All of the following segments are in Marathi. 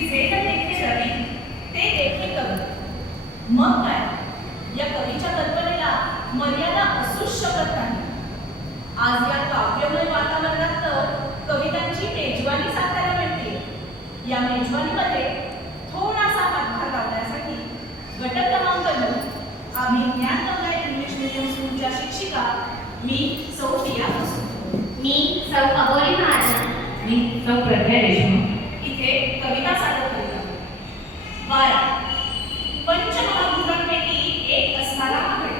जे देखील रवी ते देखील कवी. मग काय, या कवीच्या कल्पनेला मर्यादा असूच शकत नाही. आज या काव्यमय वातावरणात तर कवितांची मेजवानी साकारायला मिळते. या मेजवानीमध्ये थोडासा हातभार लावण्यासाठी गट क्रमांक 9 आम्ही ज्ञानगंगा इंग्लिश मीडियम स्कूलच्या शिक्षिका मी सौ पिया बसू, मी सौ अबोली महाजन, मी सौ प्रज्ञा देशमुख इथे कविता सादर करूया. 12 पंचमहाभूतांपैकी एक असणारा हा गट,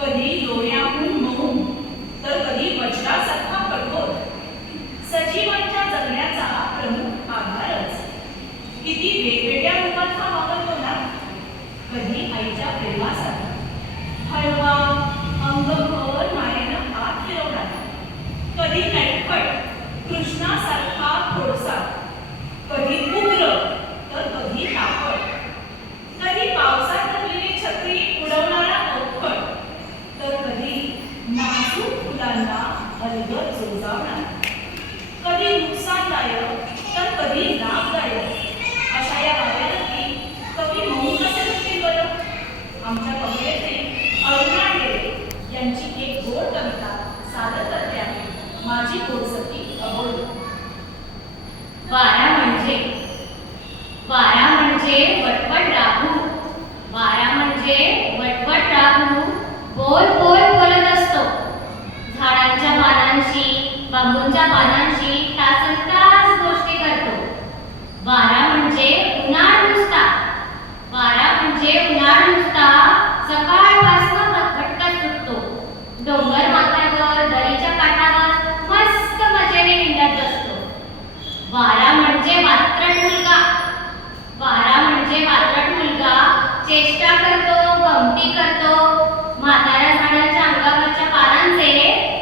कधी लोण्याहून मऊ तर कधी वज्रासारखा कठोर, सजीवांच्या जगण्याचा प्रमुख आधारच. किती वेगवेगळ्या रूपात हा वापरतो ना. कधी आईच्या प्रेमासारखा हळवा अंगभर मायेनं हात फिरवणारा, कधी नटखट कृष्णासारखा थोडसा, कधी उग्र तर कधी तापट, कधी पावसात भरलेली छत्री उडवणारा अवखळ, तर कधी नाजूक फुलांना अलगद जोजावणारा, कधी नुकसानदायक तर कधी लाभदायक. अशा या वाऱ्यावरती कवी म्हणून कसे होतील बरं. आमच्या कवयित्री अरुणा ढेरे यांची एक गोड कविता सादर करते आहे. माझी गोडसखी अबोली. वारा म्हणजे वटवट राहू, वारा म्हणजे वटवट राहू, बोल बोल बोलत असतो. झाडांच्या पानांशी, बांबूंच्या पानांशी तासनतास गोष्टी करतो. वारा म्हणजे उन्हाळ नुसता, वारा म्हणजे उन्हाळ नुसता, सकाळपासून भटकत सुटतो. डोंगर माथ्यावर, दरीच्या काठावर मस्त मजेने हिंडत असतो. वारा म्हणजे वात्रट मुलगा, वारा म्हणजे वात्रट मुलगा, चेष्टा करतो, गमती करतो, म्हाताऱ्या झाडाच्या अंगावरच्या पानांचे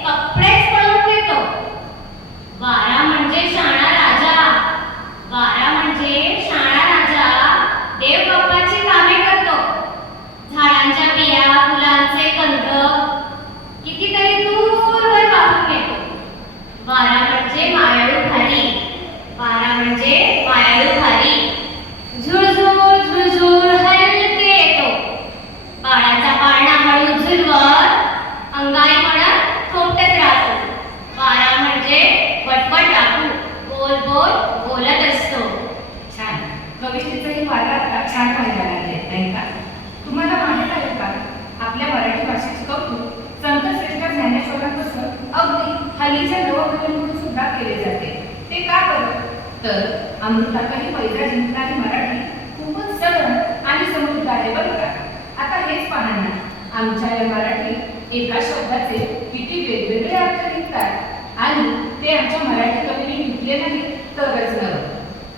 कपडेच पळवून घेतो. वारा म्हणजे शाणा राजा, वारा म्हणजे शाणा राजा, देव बाप्पाची कामे करतो. झाडांच्या बिया, फुलांचे गंध कितीतरी दूरवर वाहून येतो. वारा म्हणजे मायाळू भारी, वारा म्हणजे मायाळू भारी, झुळझुळ झुळझुळ हलके येतो. बाळाचा पाळणा हळू झुलवत अंगाई म्हणत थोपटत राहतो. वारा म्हणजे वटवट राहू, बोल बोल बोलत असतो. छान. कवितेचंही वारा आता छान पाहायला लागले नाही का. तुम्हाला माहित आहे का, आपल्या मराठी भाषेचे कौतुक संत श्रेष्ठ ज्ञानेश्वरांपासून अगदी हल्लीच्या नवकवींकडून सुद्धा केले जाते. ते का बरं, तर अमृतातही पैजा जिंकणारी मराठी खूपच सरळ आणि समृद्ध आहे बरं का. आता हेच पहा ना, आमच्या या मराठीत एका शब्दाचे किती वेगवेगळे अर्थ निघतात आणि ते आमच्या मराठी कवीने निघले नाही तरच नव्हे.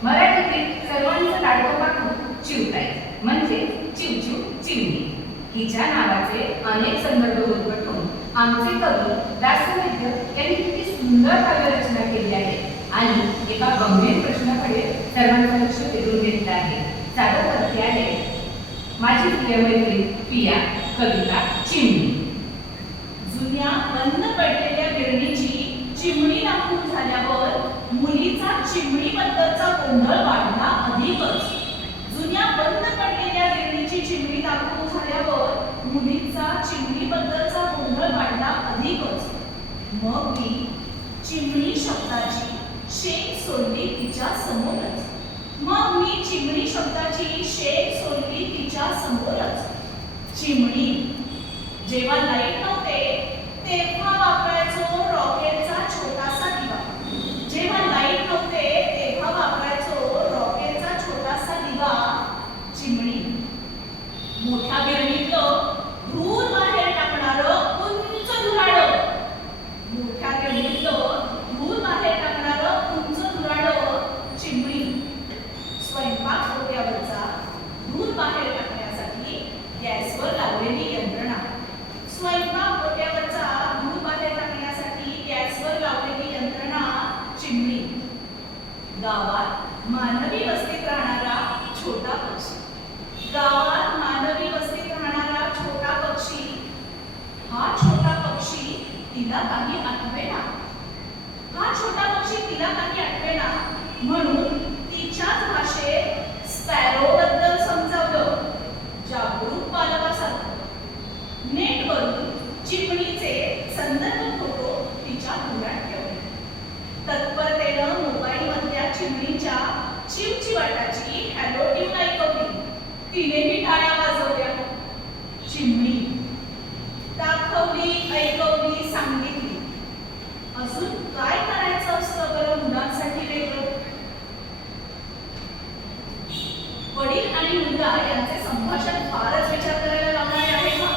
मराठीतील सर्वांचं लाडकं पाखरू चिवताई म्हणजे चिवचिव चिमणी हिच्या नावाचे अनेक संदर्भ उलगडून आमचे कवी दासवैद्य यांनी किती सुंदर काव्यरचना केली आहे आणि एका गंभीर प्रश्नाकडे सर्वांचं लक्ष वेधून घेतलं आहे. सादर करते आहे माझी प्रिय मैत्रीण पिया कविता चिमणी. जुन्या बंद पडलेल्या गिरणीची चिमणी दाखवून झाल्यावर मुलीचा चिमणीबद्दलचा गोंधळ वाढला अधिकच. जुन्या बंद पडलेल्या गिरणीची चिमणी दाखवून झाल्यावर मुलीचा चिमणीबद्दलचा गोंधळ वाढला अधिकच. मग मी चिमणी शब्दाची शेक सोडली तिच्या समोरच. मग मी चिमणी शब्दाची शेक सोडली तिच्या समोरच. चिमणी जेव्हा लाईट नव्हते तेव्हा वापरायचो रॉकेलचा छोटासा दिवा. जेव्हा लाईट नव्हते तेव्हा वापरायचो रॉकेलचा छोटासा दिवा. चिमणी मोठ्या गिरणीतलं धूर बाहेर टाकणारं उंच धुराळं. मोठ्या गिरणीतलं धूर बाहेर टाकणारं उंच धुराळं चिमणी. स्वयंपाक ओट्यावरचा धूर बाहेर टाकण्यासाठी गॅसवर लावलेली यंत्रणा. स्वयंपाक ओट्यावरचा धूर बाहेर टाकण्यासाठी गॅसवर लावलेली यंत्रणा चिमणी. गावात मानवी वस्तीत राहणारा छोटा पक्षी. गावात मानवी वस्तीत राहणारा छोटा पक्षी. हा छोटा पक्षी तिला काही आठवेना. हा छोटा पक्षी तिला काही आठवेना म्हणून तिच्याच भाषेत तिनेही टाळ्या वाजवल्या. चिमणी दाखवली, ऐकवली, सांगितली. अजून काय करायचं असतं बरं मुलांसाठी वेगळं? वडील आणि मुलगा यांचे संभाषण फारच विचार करायला लावणारे आहे का?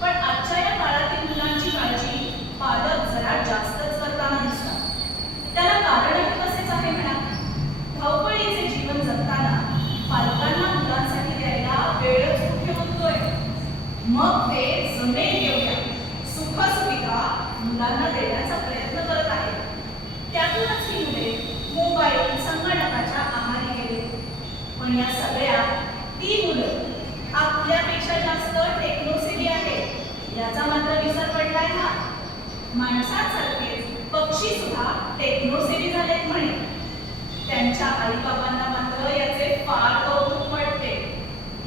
पण आजच्या या काळातील मुलांची काळजी पालक जरा जास्तच करताना दिसतात. त्याला कारणही कसेच आहे म्हणा. धावपळीचे जीवन जगताना पालकांना मुलांसाठी द्यायला वेळच कुठे होतोय. मग ते जमेल एवढ्या सुखसुविधा मुलांना देण्याचा प्रयत्न करत आहेत. त्यातूनच ही मुले मोबाईल संगणकाच्या आहारी गेले. पण या सगळ्या ती मुलं आपल्यापेक्षा जास्त टेक्नोसेवी आहेत याचा मात्र विसर पडलाय ना. माणसांसारखेच पक्षी सुद्धा टेक्नोसेवी झालेत म्हणे. त्यांच्या आईबाबांना मात्र याचे फार कौतुक वाटते.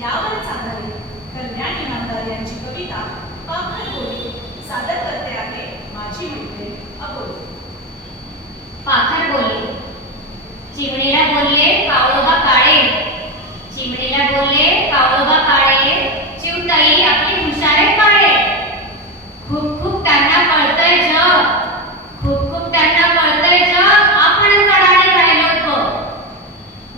यावरच आधारित कल्याण इनामदार यांची कविता पाखर बोली सादर करते आहे माझी मैत्रीण अबोली. पाखर बोलली. चिमणीला बोलले कावळोबा काळे. चिमणीला बोलले कावळोबा काळे. चिवताई आपली हुशार आहे काळे. खूप खूप त्यांना कळतंय जग. खूप खूप त्यांना कळतंय जग. आपण कडाने राहिलो होतो.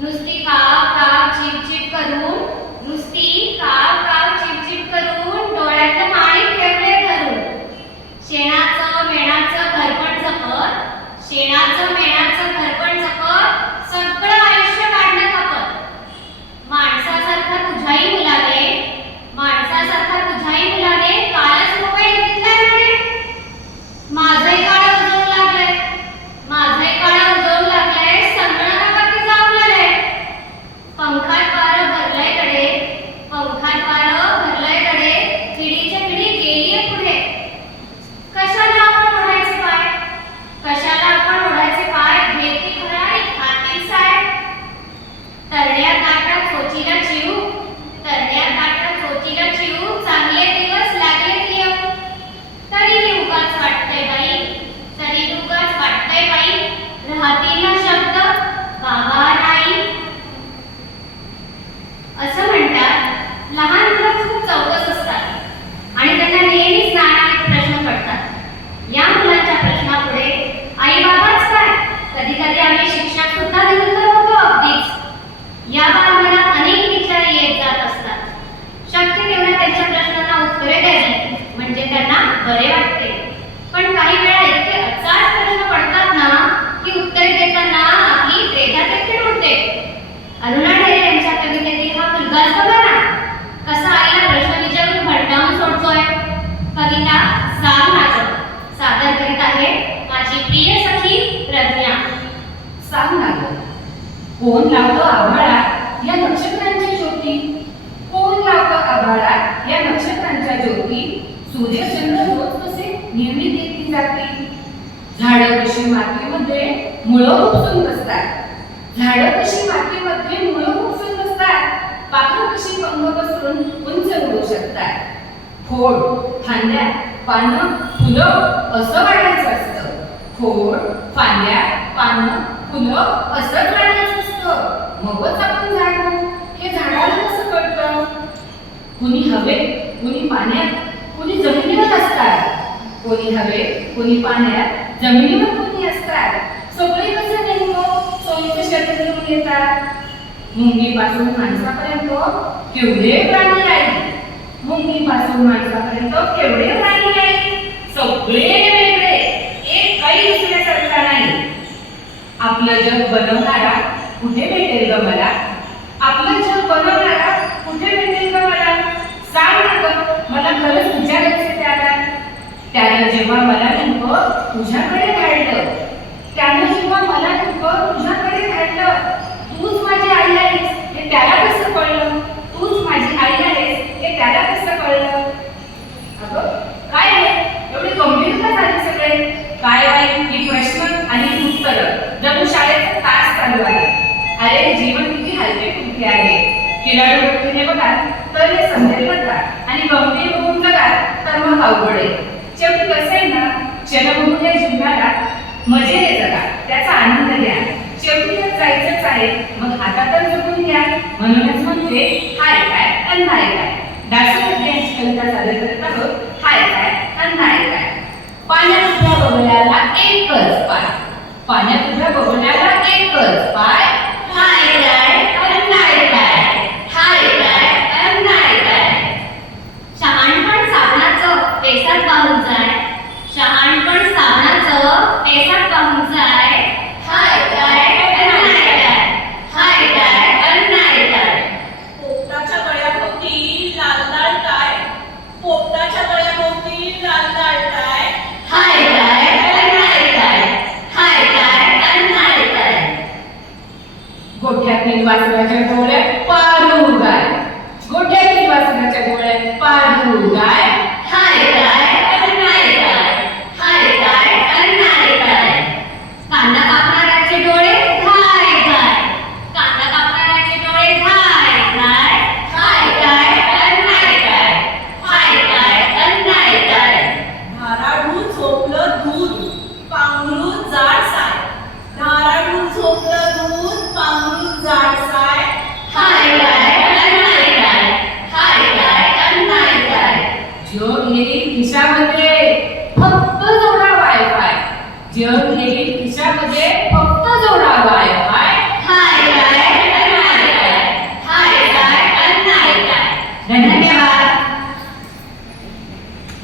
नुसती काव काव चिपचिप करून, नुसती काव काव चिपचिप करून डोळ्यातलं पाणी ठेवले धरून. शेणाचं मेणाचं घरपण जपत, शेणाचं मेणाचं घरपण जपत सगळं आयुष्य काढणं खपत. माणसासारखा तुझ्याही मुलाने, माणसासारखा तुझ्याही मुलाने कालच मोबाईल घेतलाय म्हणे. माझंही काळ उजळू लागलंय, माझंही काळ उजळू लागलंय. संगणकावरती जाऊन आलंय. पंखात वारं भरलंय कडे, पंखात वारं भरलंय कडे. किडीच्या किडी गेलीये पुढे. कशाला आपण ओढायचे पाय, कशाला आपण ओढायचे पाय. घेती भरारी खातील साय. तरण्या काटा चोचीला चिव, तरण्या काटा चोचीला चिव. चांगले दिवस लागले की येऊ. तरी उगाच वाटतंय बाई, तरी उगाच वाटतंय बाई. राहतील ना शब्द बाबा नाही. असं म्हणतात लहान मुलं खूप चौकस असतात आणि त्यांना नेहमीच नानाविक प्रश्न पडतात. या मुलांच्या प्रश्नापुढे आई बाबाच काय, कधी कधी आम्ही शिक्षक सुद्धा निरुत्तर होतो अगदीच. या बालमनात अनेक विचार येत जात असतात. शक्य तेवढ्या त्यांच्या प्रश्नांना उत्तरे द्यावी म्हणजे त्यांना बरे वाटते. पण काही वेळा इतके अचाट प्रश्न पडतात ना की उत्तरे देताना आपली त्रेधा देखील उडते. अरुणा ढेरे यांच्या कवितेतील हा मुलगाच बघा ना कसा आईला प्रश्न विचारून भटकावून सोडतोय. कविता सांग माझं सादर करीत आहे माझी प्रिय सखी प्रज्ञा. सांग ना गं, कोण लावतो आभाळात या नक्षत्रांची ज्योती. कोण लावतो आभाळात या नक्षत्रांच्या ज्योती. सूर्यचंद्र रोज कसे नियमित येती जाती. झाडं कशी मातीमध्ये मुळं उपसून बसतात. झाडं कशी मातीमध्ये मुळं उपसून बसतात. पाखरं कशी पंख पसरून उंच उडू शकतात. खोड, फांद्या, पानं, फुलं असं वाढायचं असतं. खोड, फांद्या, पानं, फुलं असंच वाढायचं असतं. मगच आपण झाड आहोत हे झाडाला कसं कळतं. कुणी हवेत, कुणी पाण्यात, कुणी जमिनीवर असतात. कोणी हवेत, कुणी पाण्यात, जमिनीवर कुणी असतात. सगळे कसं नेमकं सोयीचं शरीर घेऊन येतात. मुंगीपासून माणसापर्यंत केवढे प्राणी आहेत. मुंगीपासून माणसापर्यंत केवढे प्राणी आहेत. सगळे वेगळे, एक काही दुसऱ्यासारखा नाही. आपलं जग बनवणारा कुठे भेटेल ग मला. आपलं जग बनवणारा कुठे भेटेल ग मला. सांग ना ग, मला खरंच विचारायचं त्याला. त्यानं जेव्हा मला नेमकं तुझ्याकडे धाडलं, त्यानं जेव्हा मला नेमकं तुझ्याकडे धाडलं. तूच माझी आई आहेस हे त्याला कसं कळलं. तूच माझी आई आहेस हे त्याला कसं कळलं. अगं काय आहे एवढे गंभीर का झाले सगळे. काय बाई ही प्रश्न आणि उत्तर जणू शाळेचा तास चालू आहे. अरे जीवन किती हलके फुलके आहे. खिलाडू वृत्तीने बघा तर हे समजेल बघा आणि गंभीर होऊन बघा तर मग अवघड आहे. शेवटी कसं आहे ना, क्षणभंगुर या जीवनाला मजेने जगा, त्याचा आनंद घ्या. शेवटी तर जायचंच आहे, मग आता तर जगून घ्या. द्या. म्हणूनच म्हणते हाय काय अन नाही काय. दासोपंतांची कविता सादर करत आहोत. हाय काय अन नाही काय. पाण्यात उभ्या बबल्याला एकच पाय. पाण्यात उभ्या बबल्याला एकच पाय. हाय काय अन नाही काय. हाय काय अन नाही काय. शहाणपण साबणाचं पेसात वाहून जाय. शहाणपण साबणाचं पेसात वाहून जाय. हाय काय अन नाही काय. हाय काय अन नाही काय. पोपटाच्या गळ्याभोवती लाल लाल काय. पोपटाच्या गळ्याभोवती लाल लाल काय. हाय काय अन नाही काय. हाय काय अन नाही काय. गोठ्यातील वासराच्या डोळ्यात पारू गाय. गोठ्यातील वासराच्या डोळ्यात पारू गाय.